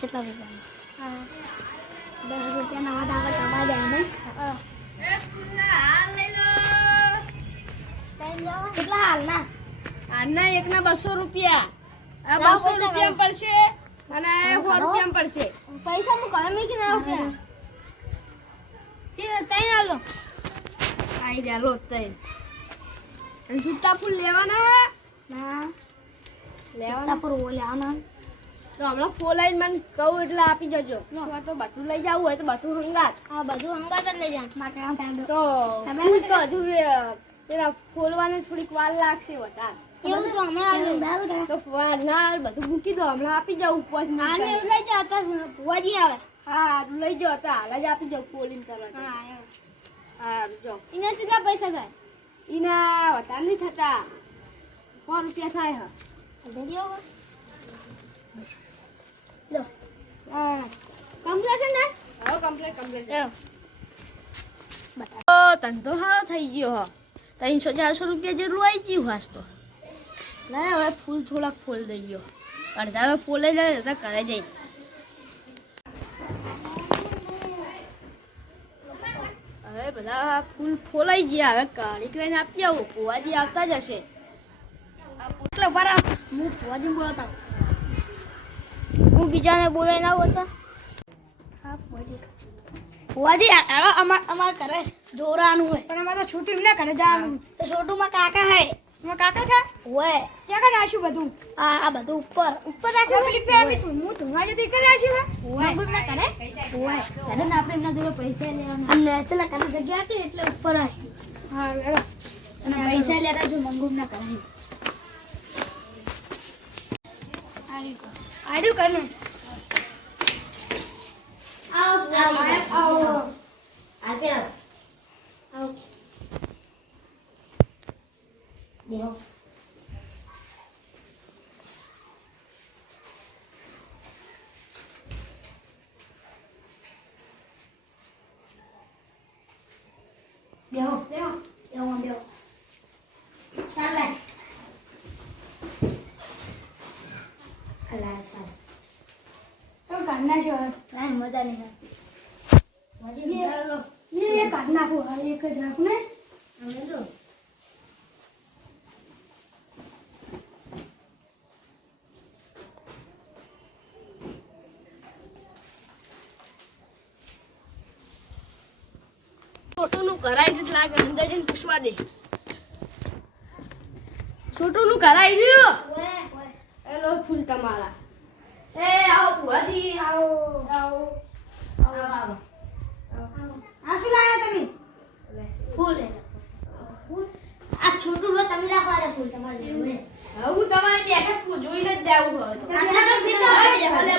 કેટલા રૂપિયા દસ રૂપિયાના આગળ તમારે જાય ને કેટલા હાલના? આના એકના બસો રૂપિયા. આ બસો રૂપિયા પડશે અને આ સો રૂપિયા પડશે. પૈસા હું ઘરે કે ના રૂપિયા? ચીર તઈ ના લો આઈ જા લો તઈ અને છૂટા ફૂલ લેવાના ના. લેવાના? પર ઓ આના તો હમણાં ફોર લાઈન મને કહું એટલે આપી જજો. તો તો બધું લઈ જવું હોય તો બધું હંગાત. હા બધું હંગાત જ લઈ જા મારે કામ થાય તો હું તો હજુ પેલા ખોલવાને થોડીક વાર લાગશે વધારે. એવું તો હમણાં તો ના બધું મૂકી દો હમણાં આપી જાઉં ઉપવાસ આને એવું લઈ જા અત્યારે ભુવાજી આવે. હા લઈ જાઓ તો હાલ જ આપી જાઉં ફોલીને તરત હા. હા જો એના કેટલા પૈસા થાય? એના વધારે નહીં થતા. સો રૂપિયા થાય હા. લો. હા. ને? કમ્પ્લીટ કમ્પ્લીટ એમ તો સારો થઈ ગયો હો. ત્રણસો ચારસો રૂપિયા જેટલું આવી ગયું હાસ તો. ના હવે ફૂલ થોડાક ફૂલ દઈ ગયો. અડધા તો ફૂલે જાય અડધા કરે જઈ હવે બધા ફૂલ ફોલાઈ ગયા. હવે કાઢી કરીને આપી આવું. ભુવાજી આવતા જ હશે. એટલે બરા હું ભુવાજી બોલાતા હું બીજાને બોલાઈ ના હતા હા ભુવાજી હેડો અમાર અમાર ઘરે જોરાનું હોય. પણ અમારે છૂટી ના કરે જવાનું. તો છોટુમાં કાકા હે. એમાં કાકા છે? હોય. ક્યાં કાંઈ નાખ્યું બધું? આ આ બધું ઉપર. ઉપર રાખ્યું પેલી આવી તું. હું ધોવા જતી કરી નાખ્યું હોય. મગુર ના કરે હોય. ત્યારે ને આપણે એમના જોડે પૈસા લેવાના. અને એટલે કરે જગ્યા હતી એટલે ઉપર આવી હા અને પૈસા લેતા જો મંગુમ ના કરે આ કર ને. આવો આવો આવો આવો બેહો બેહો બેહો બેહો બેહો ચાલે અલા ચાલે તો કાઢ નાખ્યો કાંઈ મજા નહીં આવતી. એ એ કાઢ નાખું. હા એક જ રાખું ને? છોટુનું કરાઈ જ લાગે. અંદર જઈને પૂછવા દે. છોટુનું કરાઈ રહ્યું? ઓય ઓય. એલો ફૂલ તમારા. એ આવો ભુવાજી. આવો. આવો. આવો. આવો આ શું લાયા તમે? ફૂલ ફૂલ? આ છોટું લો તમે ફૂલ તમારે હે હવે હું તમારે બેઠક જોઈને જ દેવું હોય તો. આટલા તો પીલો હા, ભલે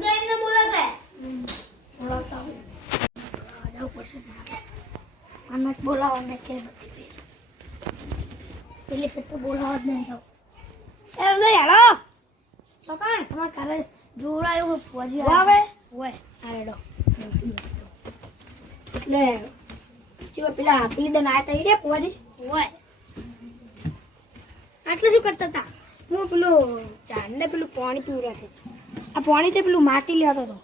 તો એમને બોલાતા બોલાવતા જવું પડશે આને જ બોલાવો ને કે બધી પેલી ફેર તો બોલાવા જ નહીં જાવ એ લઈ હાલો. તમારે કાલે જોડાયું હોય ફોજી આવે હોય આરેડો એટલે ચીવો પેલા પેલી દન આયા તા ઈ રે ફોજી હોય. આટલે શું કરતા હતા હું પેલું ઝાડને પેલું પાણી પીવડા છે. આ પાણી તે પેલું માટી લેતો હતો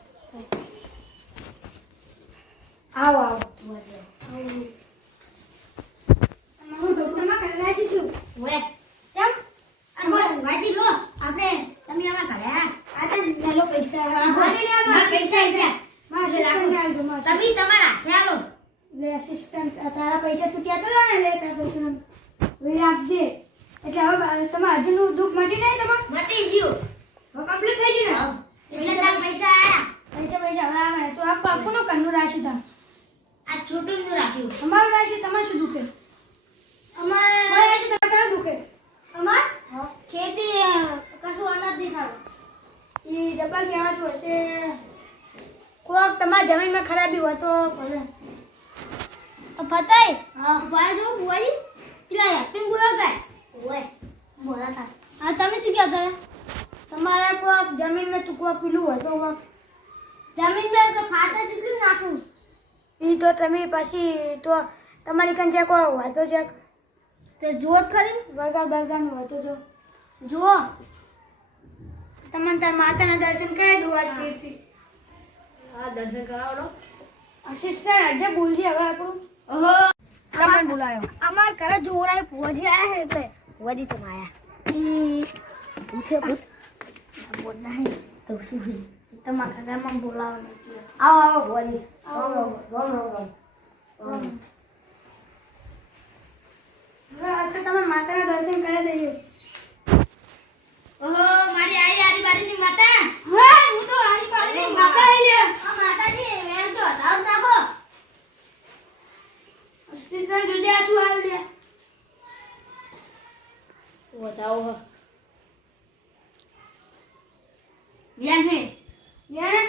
આવો આવો તમે તમારા હાથે આલો એટલે assistant તારા પૈસા તું કહેતો હતો ને એટલે તારા પૈસા વેળ આપજે એટલે હવે તમારે હજુનું દુઃખ મટી જાય તમારે મટી ગયું હવે કમ્પ્લીટ થઈ ગયું ને એટલે તાર પૈસા આયા પૈસા પૈસા હવે આવે તો આપ આપું રાશિ રાખ્યું આ છોટું નું રાખ્યું અમારું રાખ્યું તમારે શું દુખે? અમારે મારે તમારે શું દુખે? અમાર? ખેતી કશું અનાજ નહીં થાય. એ જબર કહેવાતું હશે. કોક તમારી જમીનમાં ખરાબી હોય તો ભલે. ફતાઈ? ભાઈ જો બુઆજી. પેલા હેપી ઓય. બોલા બોલાતા હા તમે શું કહેતા તમારા કોક જમીનમાં તું કોક પેલું હોય તો જમીન પર તો ખાતર કેટલું નાખું. એ તો તમે પછી તો તમારી કન જે કોઈ હોય તો જે તો જો ખરી. બરગા બરગાનું હોય તો જો. જુઓ. તમને તાર માતાના દર્શન કરાવી દઉં આજ ફેરથી હા દર્શન કરાવડો. અશિષ્ટા આજે બોલી હવે આપણું. ઓહો. તમને બોલાયો. અમાર ઘરે જોરાય ભોજી આયા હે એટલે વધી તમાયા આયા. ઉઠે ભૂત બોલ નહીં તો શું છે? તમારા ઘરમાં બોલાવો નથી આવો આવો વધી આવો રોમ રોમ રોમ હવે આ તો તમારા માતાના દર્શન કરી દઈએ ઓહો મારી આઈ આરી બારીની માતા હા હું તો આરી પાડીની માતા આઈ લે આ માતાજી મેં તો હટાવ નાખો અશિષ્ટા જોજે આ શું આવ્યું લે વ્યાન હે યાર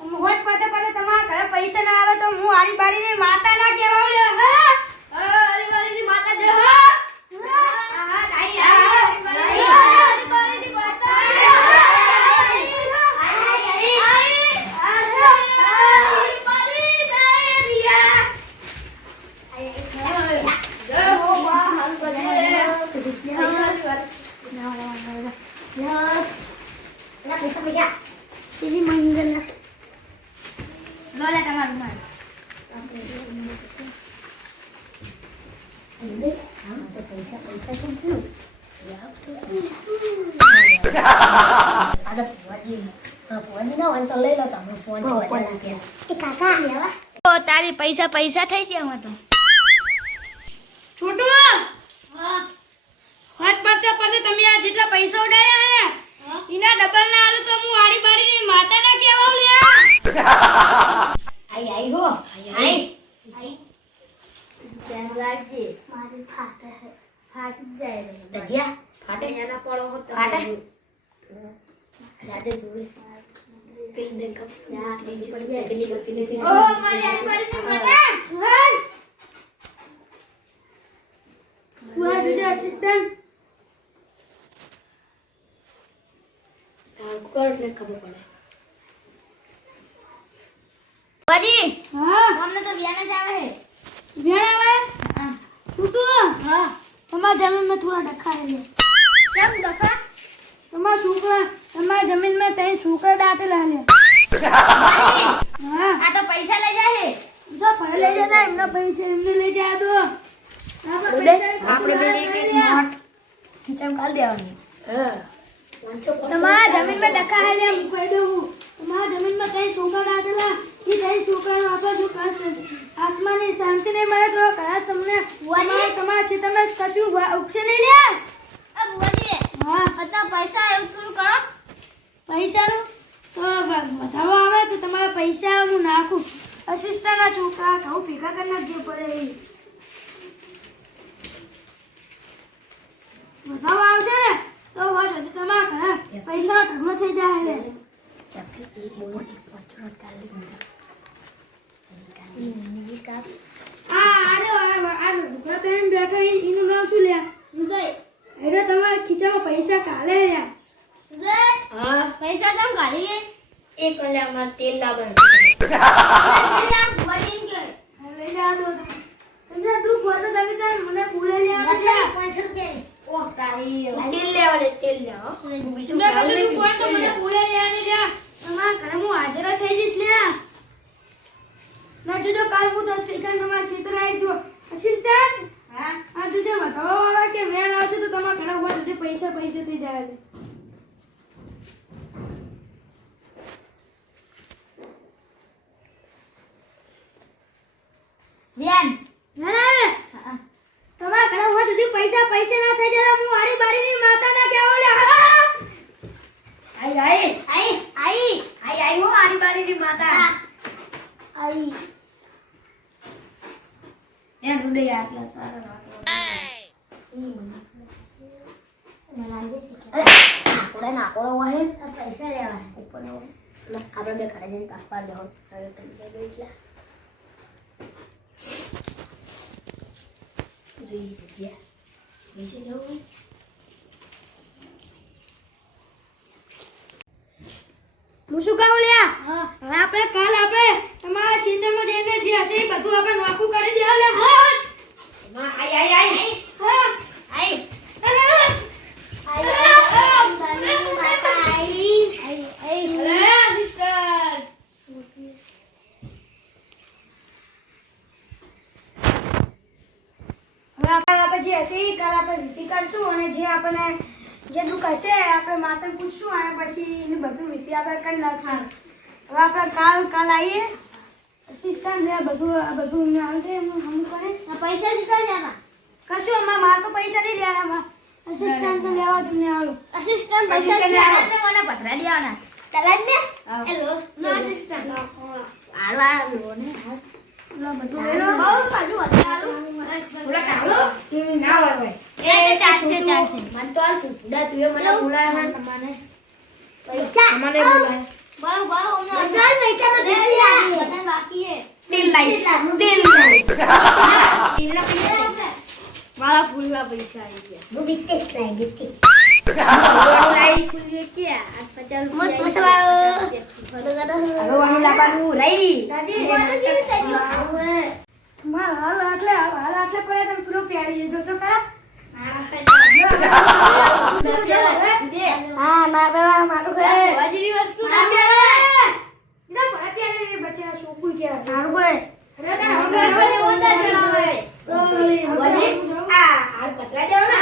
તમે હોત પતે પતે તમારા ઘરે પૈસા ના આવે તો હું આરી બારીની માતા ના કહેવાઉં લે હા અરે વાલીની માતા જય હો આહા આઈ આઈ આરી બારીની માતા જય હો બા હાલ બજે એવી મંગલ લો લે તમારું માર આ તો ફોજી ફોજી ના તો તારી પૈસા પૈસા થઈ ગયા હું તો. છોટુ! હાથ પડતે પડતે તમે આ જેટલા પૈસા ઉડાડ્યા હે ને એના ડબલ ના આલું તો હું આડી બાડીની માતા ના કેવા લે આઈ આઈ હો. આઈ ધ્યાન રાખજે. મારી ફાટે હે. ફાટી જાય દજિયા ફાટે એના પડો હો ફાટે? જાતે જોઈ પેલી જમીનમાં તમારા થોડા ડખા? તમારા છોકરા તમારા જમીનમાં તઈ છોકરા દાટેલા લે હા. આ તો પૈસા લઈ જાય હે જો ફળ લઈ જતા એમના પૈસા એમને લઈ જાય તો. આપણે પેલી એક નોટ ખીચામાં કાલ દેવાની. હા. તમારા જમીનમાં ડખા હે લે હું કહી દઉં. તમારા જમીનમાં કઈ છોકરા દાટેલા એ કઈ છોકરાનો આપણે જો કાશ આત્માની શાંતિ નહીં મળે તો કયા તમને તમારા તમારા ક્ષેત્રમાં કશું ઉગશે નહીં લે હા. પૈસા એવું થોડું કરો. પૈસાનું તો વધારો આવે તો તમારા પૈસા હું નાખું. અસિસ્ટના છોકરા ઘઉં ભેગા કરી નાખજો પડે વધારો આવશે ને તો વાત તમારા ઘણા પૈસા ઢગલો થઈ જાય એટલે તમારા ખીચામાં પૈસા કાલે ઉદય પૈસા કલાક અમારે તેલ જા દો તો તમે તાર મને લે રૂપિયા ઓહ તારી તેલ લેવા બીજું તો મને બોલે લે અને લે તમારા ઘરે હું. હાજર થઈ જઈશ લે ના જોજો કાલ હું. દસ સેકન્ડ તમારા ક્ષેત્ર આવી જો અસિસ્ટન્ટ હા આ જોજે વધારવા વાળા કે વેણ આવશે તો તમારા ઘણા હોય પૈસા પૈસા થઈ જાય છે. ના તમારા ઘરે હોય સુધી પૈસા પૈસા ના થઈ જાય હું આડી બાડીની માતા ના કેવો લે આઈ આઈ. આઈ આઈ. આઈ આઈ હું આડી બાડી ની માતા આઈ. એ હૃદય આટલા તારા નાખો હોય. પૈસા લેવા ઉપર આપણે બે ઘરે જઈને કાપવા લેવો. એટલા જોઈ ભજીયા પૈસા લેવું હું શું કહું લ્યા? હવે આપણે કાલ આપણે તમારા ક્ષેત્રમાં જઈને જે હશે. એ બધું આપણે નોખું કરી લે હા આઈ આઈ આઈ. હા. આઈ આપણને જેટલું કહેશે આપણે માત્ર પૂછશું અને પછી એનું બધું વિધિ આપણે કરી નાખીએ હવે આપણે કાલ આવીએ. સિસ્ટમ ને બધું આ બધું અમને આવે છે એનું હમ કરે પૈસા જીતા લેવા કશું અમારા માં તો પૈસા નહીં લેવાના અસિસ્ટન્ટ તો લેવા તમને આવડું અસિસ્ટન્ટ પૈસા Assistant જીતા લેવા. મને પથરા દેવાના. ચલાજ ને. હેલો. નો અસિસ્ટન્ટ આલવા લો ને બધું લઈ બહુ કાજુ વધારું થોડા કાઢો. ના હોય એ ચાલશે ચાલશે. મને તો આ સુધા તું મને બોલાયા તમને પૈસા. મને બોલાય કે? આ મત લાવવાનું દાદી કેવી થઈ ગયો? હવે હાલ આટલે હાલ આટલે પડે તમે પૂરો પ્યારી જો તો ખરા. હા પેલા મારું ઘરે બાજરી વસ્તુ ના ના પ્યારે બચ્ચા સોકું કે મારું ભાઈ અરે તાર હવે હવે ઓંડા ચલાવે વજી આ હાલ પતરા દેવો ને